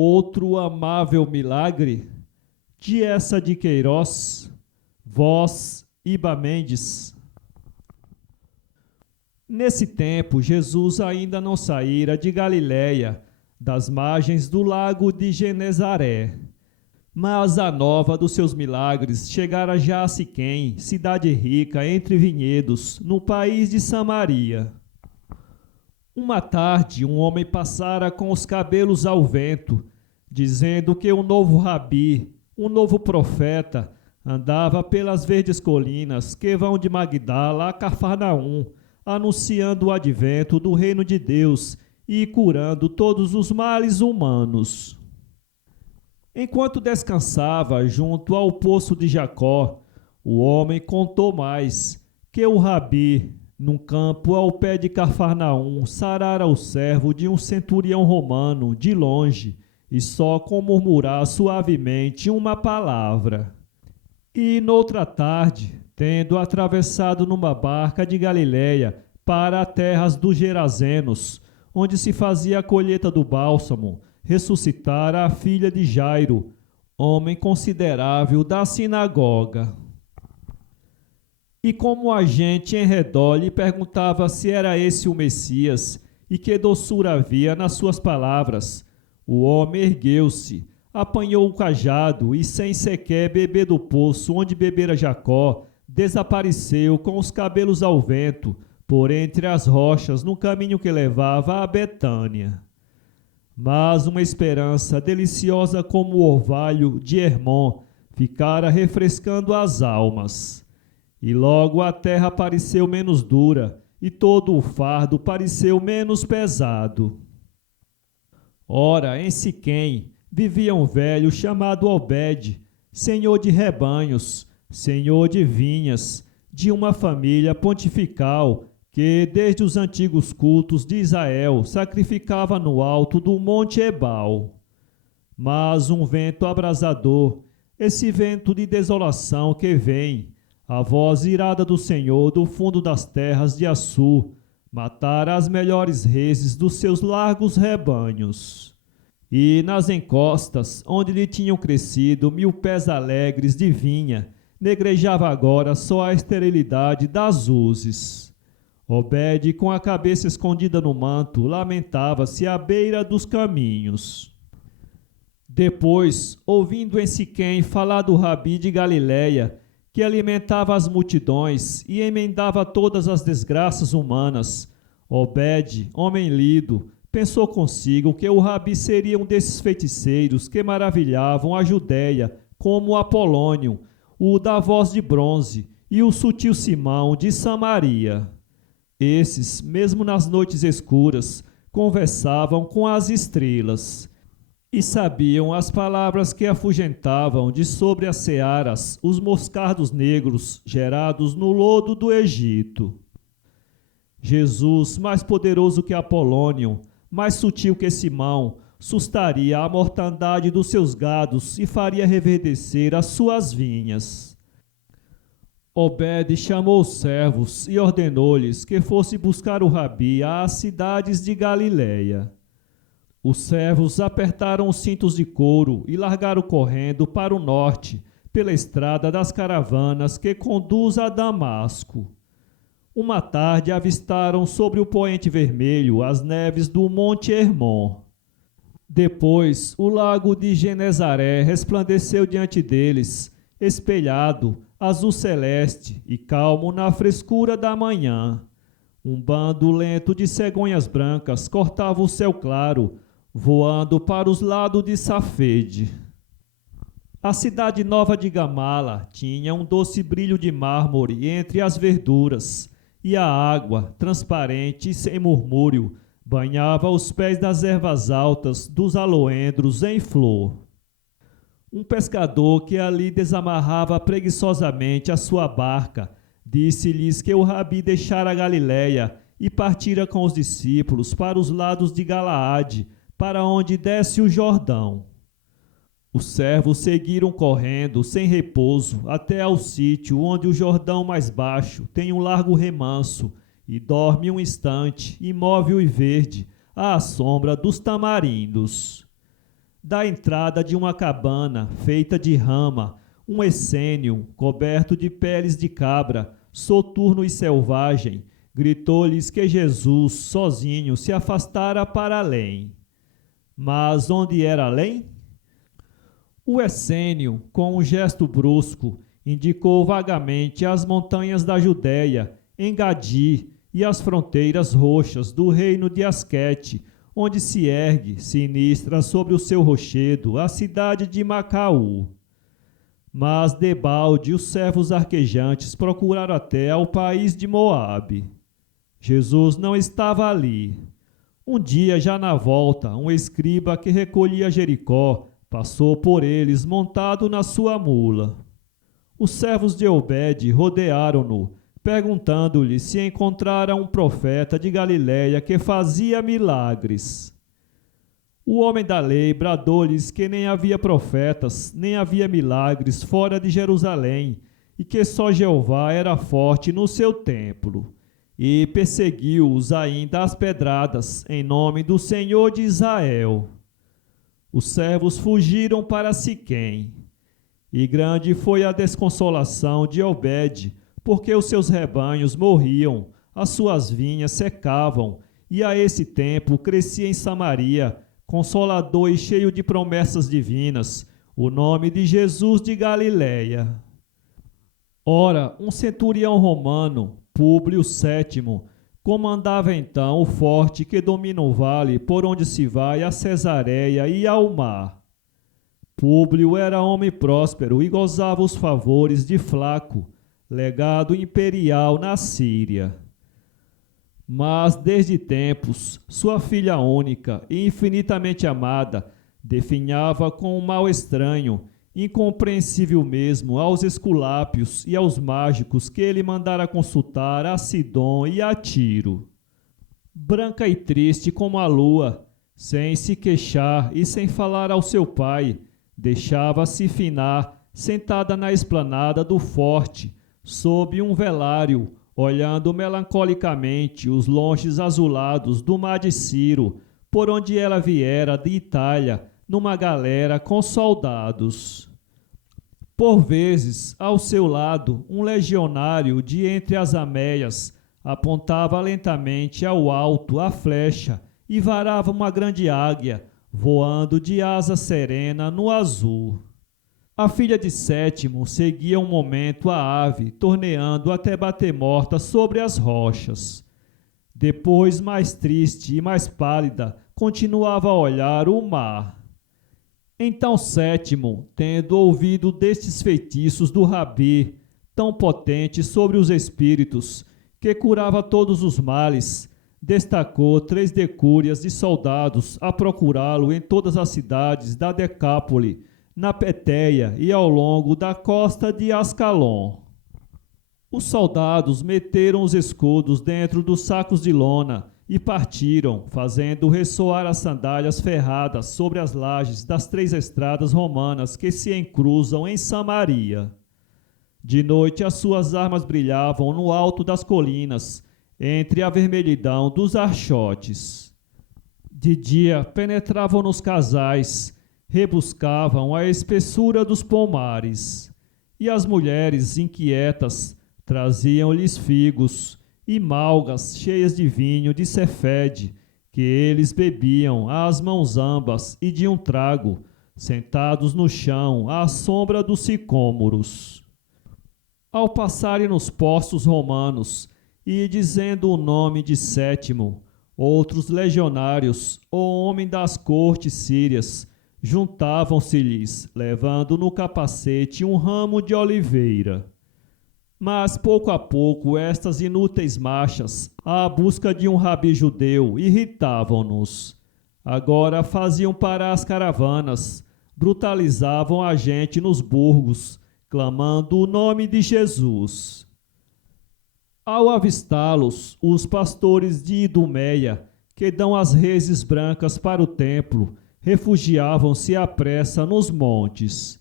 Outro amável milagre, de essa de Queiroz, voz Iba Mendes. Nesse tempo, Jesus ainda não saíra de Galiléia, das margens do lago de Genezaré. Mas a nova dos seus milagres chegara já a Siquém, cidade rica entre vinhedos, no país de Samaria. Uma tarde, um homem passara com os cabelos ao vento, dizendo que um novo rabi, um novo profeta, andava pelas verdes colinas que vão de Magdala a Cafarnaum, anunciando o advento do reino de Deus e curando todos os males humanos. Enquanto descansava junto ao poço de Jacó, o homem contou mais, que o rabi, num campo ao pé de Cafarnaum, sarara o servo de um centurião romano, de longe, e só com murmurar suavemente uma palavra. E noutra tarde, tendo atravessado numa barca de Galiléia para as terras dos Gerazenos, onde se fazia a colheita do bálsamo, ressuscitara a filha de Jairo, homem considerável da sinagoga. E como a gente em redor lhe perguntava se era esse o Messias, e que doçura havia nas suas palavras, o homem ergueu-se, apanhou o cajado e, sem sequer beber do poço onde bebera Jacó, desapareceu com os cabelos ao vento, por entre as rochas, no caminho que levava a Betânia. Mas uma esperança deliciosa como o orvalho de Hermon ficara refrescando as almas. E logo a terra pareceu menos dura, e todo o fardo pareceu menos pesado. Ora, em Siquém vivia um velho chamado Obed, senhor de rebanhos, senhor de vinhas, de uma família pontifical que, desde os antigos cultos de Israel, sacrificava no alto do Monte Ebal. Mas um vento abrasador, esse vento de desolação que vem, a voz irada do Senhor do fundo das terras de Assur, matara as melhores reses dos seus largos rebanhos. E nas encostas, onde lhe tinham crescido 1000 pés alegres de vinha, negrejava agora só a esterilidade das uzes. Obed, com a cabeça escondida no manto, lamentava-se à beira dos caminhos. Depois, ouvindo em Siquém falar do rabi de Galiléia, que alimentava as multidões e emendava todas as desgraças humanas, Obed, homem lido, pensou consigo que o rabi seria um desses feiticeiros que maravilhavam a Judéia, como Apolônio, o da voz de bronze, e o sutil Simão de Samaria. Esses, mesmo nas noites escuras, conversavam com as estrelas e sabiam as palavras que afugentavam de sobre as searas os moscardos negros gerados no lodo do Egito. Jesus, mais poderoso que Apolônio, mais sutil que Simão, sustaria a mortandade dos seus gados e faria reverdecer as suas vinhas. Obed chamou os servos e ordenou-lhes que fosse buscar o rabi às cidades de Galiléia. Os servos apertaram os cintos de couro e largaram correndo para o norte, pela estrada das caravanas que conduz a Damasco. Uma tarde avistaram sobre o poente vermelho as neves do Monte Hermon. Depois, o lago de Genezaré resplandeceu diante deles, espelhado, azul celeste e calmo na frescura da manhã. Um bando lento de cegonhas brancas cortava o céu claro, voando para os lados de Safede. A cidade nova de Gamala tinha um doce brilho de mármore entre as verduras, e a água, transparente e sem murmúrio, banhava os pés das ervas altas dos aloendros em flor. Um pescador que ali desamarrava preguiçosamente a sua barca, disse-lhes que o rabi deixara a Galiléia e partira com os discípulos para os lados de Galaade, para onde desce o Jordão. Os servos seguiram correndo, sem repouso, até ao sítio onde o Jordão mais baixo tem um largo remanso e dorme um instante, imóvel e verde, à sombra dos tamarindos. da entrada de uma cabana feita de rama, um essênio coberto de peles de cabra, soturno e selvagem, gritou-lhes que Jesus, sozinho, se afastara para além. Mas onde era além? O essênio, com um gesto brusco, indicou vagamente as montanhas da Judéia, Engadi e as fronteiras roxas do reino de Asquete, onde se ergue, sinistra sobre o seu rochedo, a cidade de Macaú. Mas debalde os servos arquejantes procuraram até ao país de Moabe. Jesus não estava ali. Um dia, já na volta, um escriba que recolhia Jericó passou por eles montado na sua mula. Os servos de Obed rodearam-no, perguntando-lhe se encontrara um profeta de Galiléia que fazia milagres. O homem da lei bradou-lhes que nem havia profetas, nem havia milagres fora de Jerusalém, e que só Jeová era forte no seu templo. E perseguiu-os ainda às pedradas, em nome do Senhor de Israel. Os servos fugiram para Siquém. E grande foi a desconsolação de Obed, porque os seus rebanhos morriam, as suas vinhas secavam, e a esse tempo crescia em Samaria, consolador e cheio de promessas divinas, o nome de Jesus de Galiléia. Ora, um centurião romano, Públio VII, comandava então o forte que domina o vale por onde se vai a Cesareia e ao mar. Públio era homem próspero e gozava os favores de Flaco, legado imperial na Síria. Mas, desde tempos, sua filha única e infinitamente amada definhava com um mal estranho, incompreensível mesmo aos esculápios e aos mágicos que ele mandara consultar a Sidom e a Tiro. Branca e triste como a lua, sem se queixar e sem falar ao seu pai, deixava-se finar, sentada na esplanada do forte, sob um velário, olhando melancolicamente os longes azulados do mar de Ciro, por onde ela viera de Itália, numa galera com soldados. Por vezes, ao seu lado, um legionário de entre as ameias apontava lentamente ao alto a flecha e varava uma grande águia, voando de asa serena no azul. A filha de Sétimo seguia um momento a ave, torneando até bater morta sobre as rochas. Depois, mais triste e mais pálida, continuava a olhar o mar. Então Sétimo, tendo ouvido destes feitiços do Rabi, tão potente sobre os espíritos, que curava todos os males, destacou 3 decúrias de soldados a procurá-lo em todas as cidades da Decápole, na Pétea e ao longo da costa de Ascalon. Os soldados meteram os escudos dentro dos sacos de lona e partiram, fazendo ressoar as sandálias ferradas sobre as lajes das 3 estradas romanas que se encruzam em Samaria. De noite as suas armas brilhavam no alto das colinas, entre a vermelhidão dos archotes. De dia penetravam nos casais, rebuscavam a espessura dos pomares, e as mulheres inquietas traziam-lhes figos e malgas cheias de vinho de Cefede, que eles bebiam às mãos ambas e de um trago, sentados no chão à sombra dos sicômoros. Ao passarem nos postos romanos e dizendo o nome de Sétimo, outros legionários ou homem das cortes sírias juntavam-se-lhes, levando no capacete um ramo de oliveira. Mas pouco a pouco estas inúteis marchas à busca de um rabi judeu irritavam-nos. Agora faziam parar as caravanas, brutalizavam a gente nos burgos, clamando o nome de Jesus. Ao avistá-los, os pastores de Idumeia, que dão as reses brancas para o templo, refugiavam-se à pressa nos montes.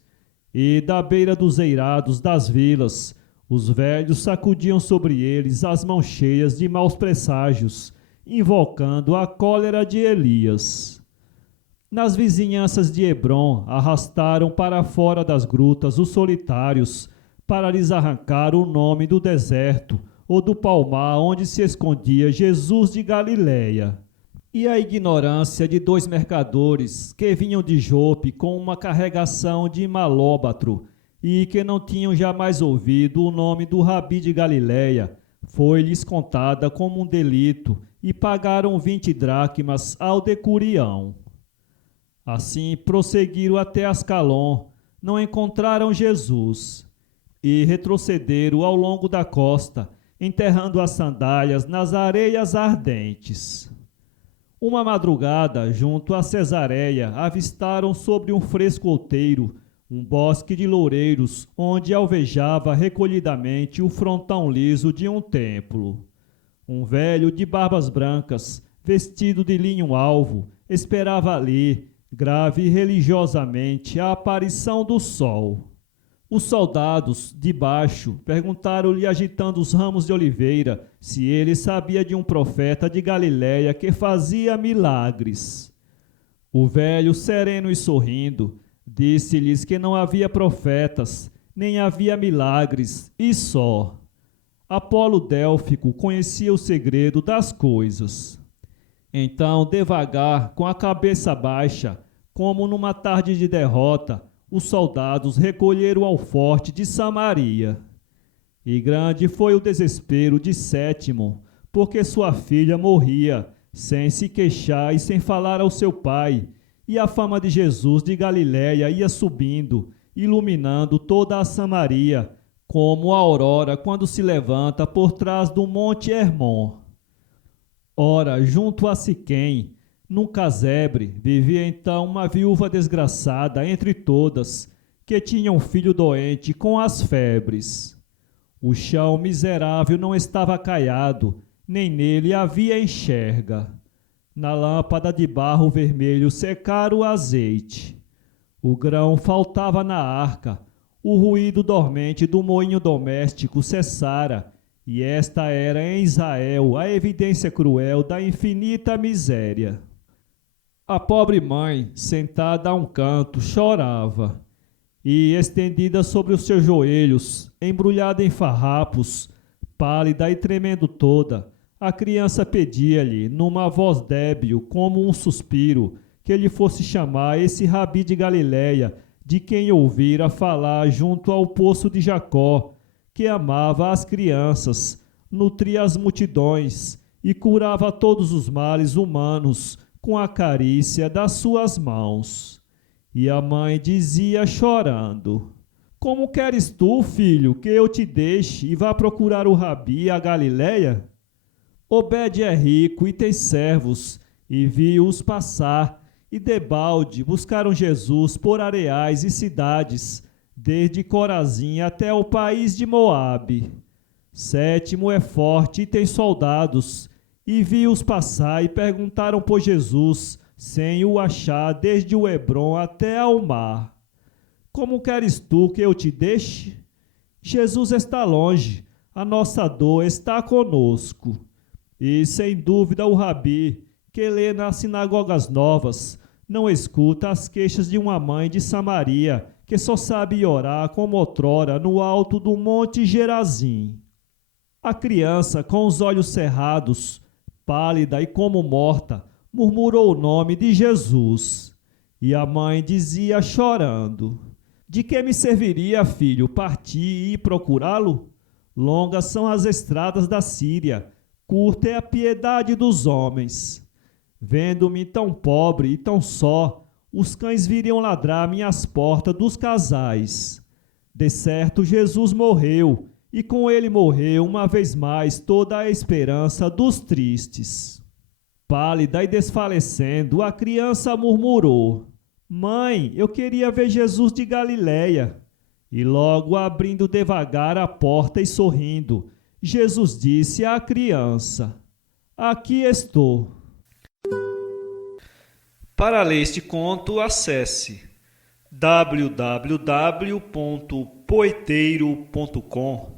E da beira dos eirados das vilas, os velhos sacudiam sobre eles as mãos cheias de maus presságios, invocando a cólera de Elias. Nas vizinhanças de Hebrom, arrastaram para fora das grutas os solitários, para lhes arrancar o nome do deserto ou do palmar onde se escondia Jesus de Galiléia. E a ignorância de 2 mercadores que vinham de Jope com uma carregação de malóbatro e que não tinham jamais ouvido o nome do Rabi de Galiléia, foi-lhes contada como um delito e pagaram 20 dracmas ao decurião. Assim prosseguiram até Ascalon, não encontraram Jesus e retrocederam ao longo da costa, enterrando as sandálias nas areias ardentes. Uma madrugada, junto a Cesareia, avistaram sobre um fresco outeiro um bosque de loureiros, onde alvejava recolhidamente o frontão liso de um templo. Um velho de barbas brancas, vestido de linho alvo, esperava ali, grave religiosamente, a aparição do sol. Os soldados, de baixo, perguntaram-lhe, agitando os ramos de oliveira, se ele sabia de um profeta de Galiléia que fazia milagres. O velho, sereno e sorrindo, disse-lhes que não havia profetas, nem havia milagres, e só. Apolo Délfico conhecia o segredo das coisas. Então, devagar, com a cabeça baixa, como numa tarde de derrota, os soldados recolheram ao forte de Samaria. E grande foi o desespero de Sétimo, porque sua filha morria, sem se queixar e sem falar ao seu pai, e a fama de Jesus de Galiléia ia subindo, iluminando toda a Samaria, como a aurora quando se levanta por trás do monte Hermon. Ora, junto a Siquém, num casebre, vivia então uma viúva desgraçada entre todas, que tinha um filho doente com as febres. O chão miserável não estava caiado, nem nele havia enxerga. Na lâmpada de barro vermelho secara o azeite. O grão faltava na arca, o ruído dormente do moinho doméstico cessara, e esta era em Israel a evidência cruel da infinita miséria. A pobre mãe, sentada a um canto, chorava, e, estendida sobre os seus joelhos, embrulhada em farrapos, pálida e tremendo toda, a criança pedia-lhe, numa voz débil, como um suspiro, que lhe fosse chamar esse Rabi de Galiléia, de quem ouvira falar junto ao poço de Jacó, que amava as crianças, nutria as multidões e curava todos os males humanos, com a carícia das suas mãos. E a mãe dizia chorando: Como queres tu, filho, que eu te deixe e vá procurar o Rabi a Galiléia? Obede é rico e tem servos, e viu-os passar, e debalde buscaram Jesus por areais e cidades, desde Corazim até o país de Moabe. Sétimo é forte e tem soldados, e viu-os passar e perguntaram por Jesus, sem o achar, desde o Hebrom até ao mar. Como queres tu que eu te deixe? Jesus está longe, a nossa dor está conosco. E, sem dúvida, o Rabi, que lê nas sinagogas novas, não escuta as queixas de uma mãe de Samaria, que só sabe orar como outrora no alto do monte Gerazim. A criança, com os olhos cerrados, pálida e como morta, murmurou o nome de Jesus. E a mãe dizia chorando: De que me serviria, filho, partir e ir procurá-lo? Longas são as estradas da Síria, curta é a piedade dos homens. Vendo-me tão pobre e tão só, os cães viriam ladrar minhas portas dos casais. De certo, Jesus morreu, e com ele morreu uma vez mais toda a esperança dos tristes. Pálida e desfalecendo, a criança murmurou: Mãe, eu queria ver Jesus de Galiléia. E logo abrindo devagar a porta e sorrindo, Jesus disse à criança: Aqui estou. Para ler este conto, acesse www.poeteiro.com